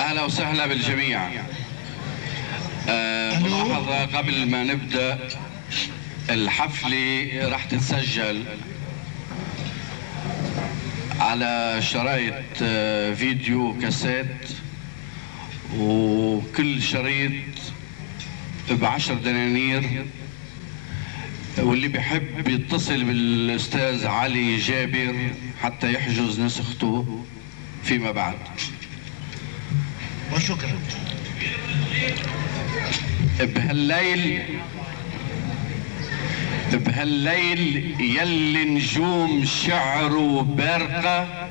أهلا وسهلا بالجميع. ملاحظة قبل ما نبدأ الحفلة راح تتسجل على شرايط فيديو كاسيت، وكل شريط ب10 دنانير، واللي بيحب يتصل بالأستاذ علي جابر حتى يحجز نسخته فيما بعد. وشكرا. بهالليل يلي نجوم شعره بارقة،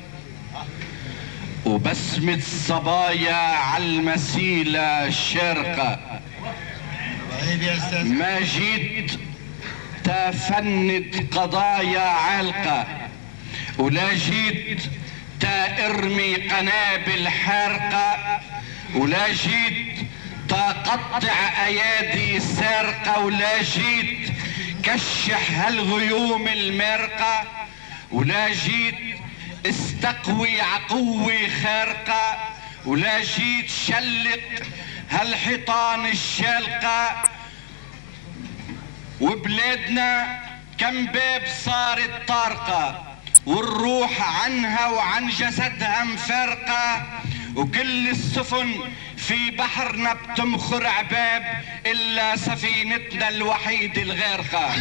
وبسمة صبايا عالمسيلة شارقة. ما جيت تفند قضايا عالقة، ولا جيت ترمي قنابل حارقة، ولا جيت تقطع ايادي سارقة، ولا جيت كشح هالغيوم المارقة، ولا جيت استقوي عقوة خارقة، ولا جيت شلق هالحيطان الشالقة. وبلادنا كم باب صارت طارقة، والروح عنها وعن جسدها مفارقة، وكل السفن في بحرنا بتمخر عباب إلا سفينتنا الوحيدة الغارقة.